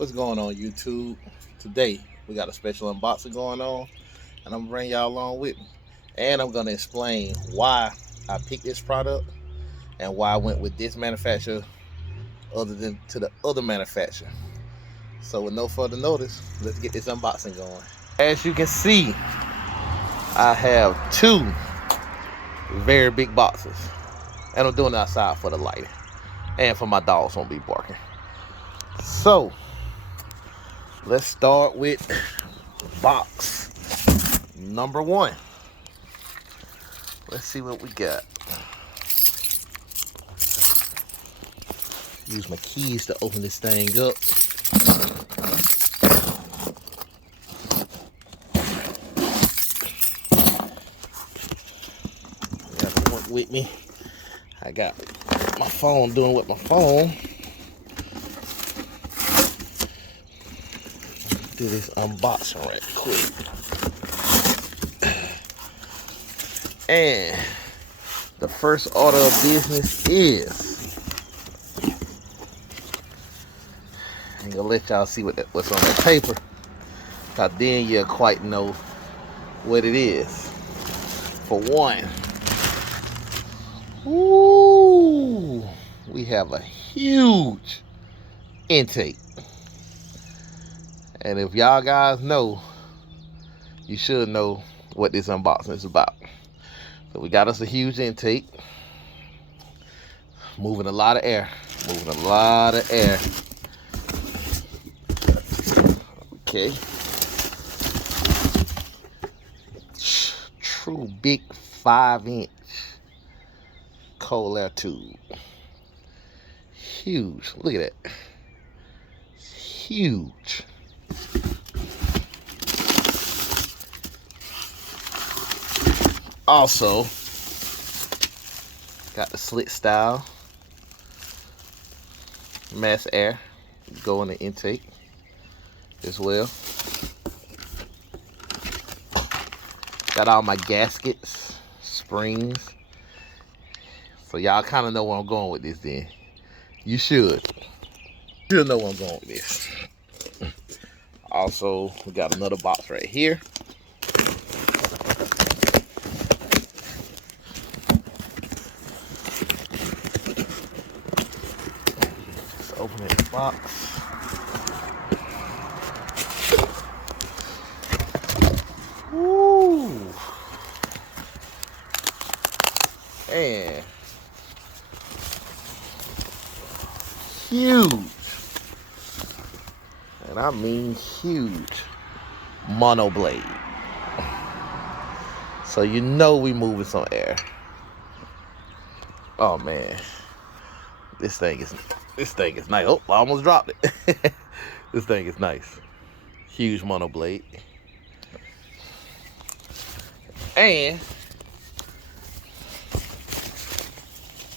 What's going on, YouTube? Today we got a special unboxing going on, and I'm gonna bring y'all along with me. And I'm gonna explain why I picked this product and why I went with this manufacturer other than to the other manufacturer. So with no further notice, let's get this unboxing going. As you can see, I have two very big boxes, and I'm doing it outside for the lighting and for my dogs won't be barking. So let's start with box number one. Let's see what we got. Use my keys to open this thing up. You have to work with me. I got my phone doing with my phone. Do this unboxing right quick. And the first order of business is, I'm gonna let y'all see what's on that paper, cause then you'll quite know what it is. For one, ooh, we have a huge intake. And if y'all guys know, you should know what this unboxing is about. So we got us a huge intake. Moving a lot of air. Okay. True big 5-inch cold air tube. Huge. Look at that. Huge. Also, got the slit style mass air go in the intake as well. Got all my gaskets, springs. So y'all kind of know where I'm going with this then. You should know where I'm going with this. Also, we got another box right here. Open the box. Woo! And huge, and I mean huge, mono blade. So you know we moving some air. Oh man, this thing is nice. Oh, I almost dropped it. This thing is nice. Huge mono blade. And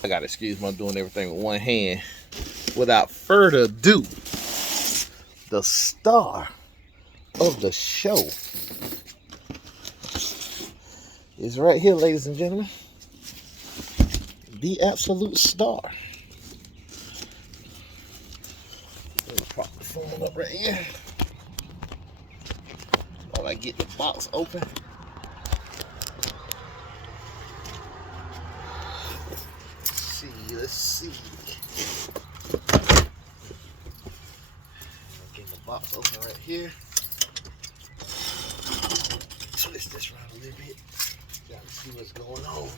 I gotta excuse me, I'm doing everything with one hand. Without further ado, the star of the show is right here, ladies and gentlemen. The absolute star. Let me prop the phone up right here while I get the box open. Let's see. I'll get the box open right here. Twist this around a little bit. Gotta see what's going on.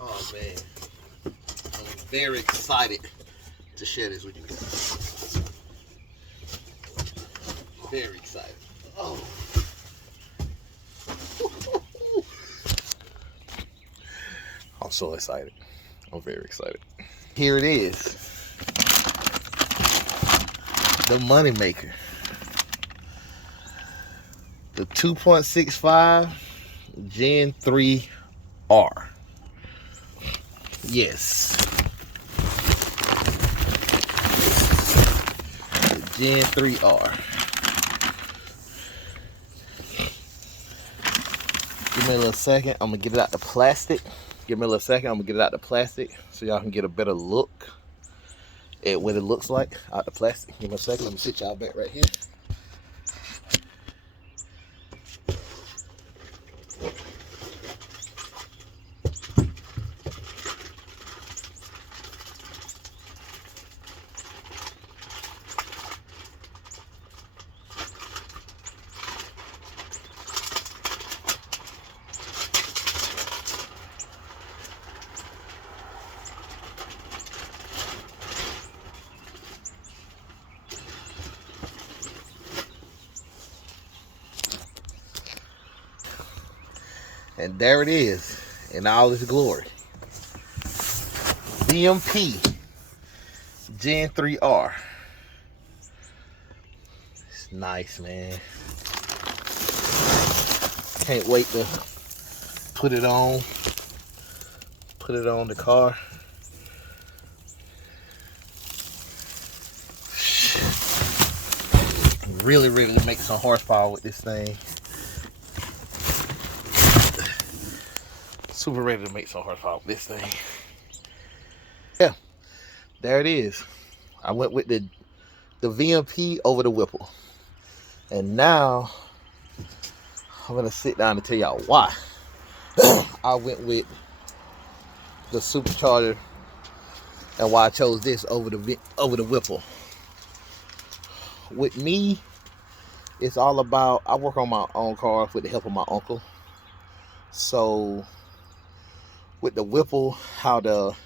Oh man, I'm very excited to share this with you guys. Very excited. Oh. I'm so excited. I'm very excited. Here it is. The money maker. The 2.65 gen3r. Yes. The gen3r. Give me a little second. I'm gonna get it out the plastic. Give me a little second. I'm gonna get it out the plastic so y'all can get a better look at what it looks like out the plastic. Give me a second. Let me sit y'all back right here. And there it is in all its glory. VMP Gen3R. It's nice, man. Can't wait to put it on the car. Really make some horsepower with this thing. Super ready to make some horsepower with this thing. Yeah, there it is. I went with the VMP over the Whipple. And now I'm gonna sit down and tell y'all why I went with the supercharger and why I chose this over the Whipple. With me, it's all about, I work on my own cars with the help of my uncle. So with the Whipple, how the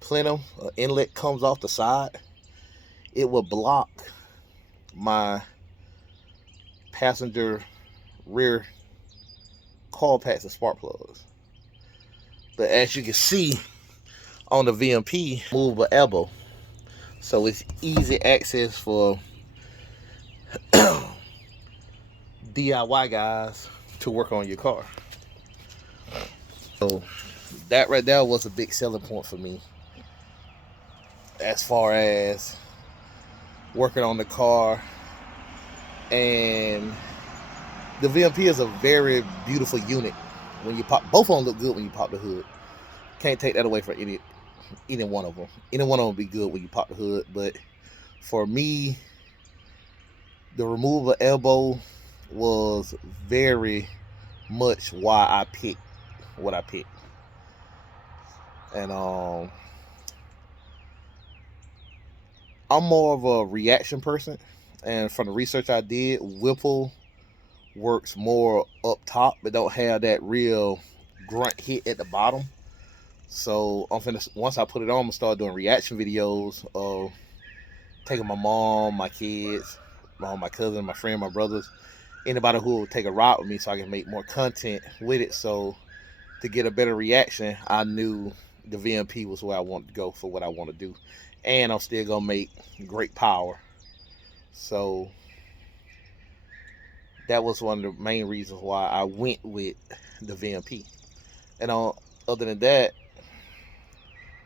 plenum inlet comes off the side, it will block my passenger rear coil packs and spark plugs. But as you can see on the VMP, movable elbow, so it's easy access for DIY guys to work on your car. So that right there was a big selling point for me as far as working on the car. And the VMP is a very beautiful unit. When you pop, both of them look good when you pop the hood. Can't take that away from any one of them. Any one of them will be good when you pop the hood. But for me, the removable elbow was very much why I picked what I picked. And I'm more of a reaction person, and from the research I did, Whipple works more up top but don't have that real grunt hit at the bottom. So once I put it on, I'm gonna start doing reaction videos of taking my mom, my kids, my cousin, my friend, my brothers, anybody who will take a ride with me, so I can make more content with it. So to get a better reaction, I knew the VMP was where I wanted to go for what I want to do, and I'm still gonna make great power. So that was one of the main reasons why I went with the VMP. And other than that,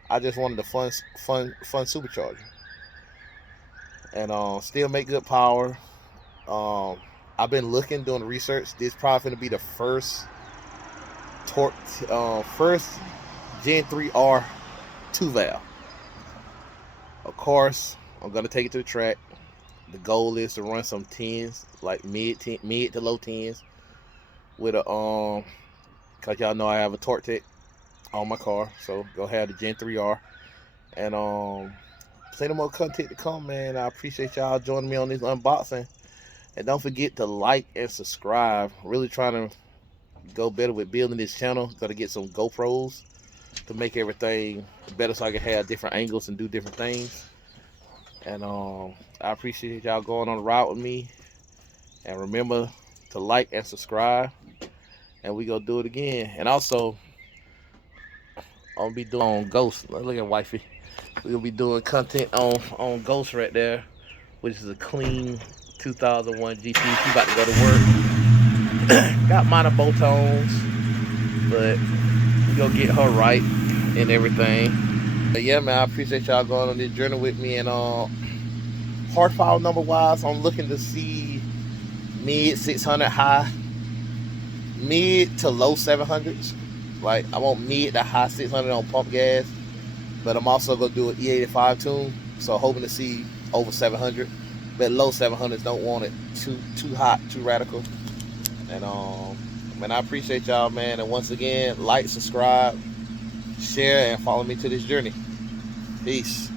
I just wanted a fun supercharger, and still make good power. I've been looking, doing research. This probably gonna be the first Gen3R 2-valve. Of course, I'm gonna take it to the track. The goal is to run some 10s, like mid to low 10s, with a cause y'all know I have a torque tech on my car, so go ahead the Gen3R, and plenty more content to come, man. I appreciate y'all joining me on this unboxing, and don't forget to like and subscribe. Really trying to go better with building this channel. Gotta get some GoPros to make everything better, so I can have different angles and do different things. And I appreciate y'all going on the ride with me. And remember to like and subscribe, and we gonna do it again. And also, I'll be doing Ghost. Look at wifey. We'll be doing content on Ghost right there, which is a clean 2001 GT. She about to go to work. Got minor bow tones, but we gonna get her right and everything. But yeah, man, I appreciate y'all going on this journey with me. And horsepower number wise, I'm looking to see mid 600, high mid to low 700s. Like I want mid to high 600 on pump gas, But I'm also gonna do an E85 tune, so hoping to see over 700. But low 700s, don't want it too hot, too radical. And man, I appreciate y'all, man. And once again, like, subscribe, share, and follow me to this journey. Peace.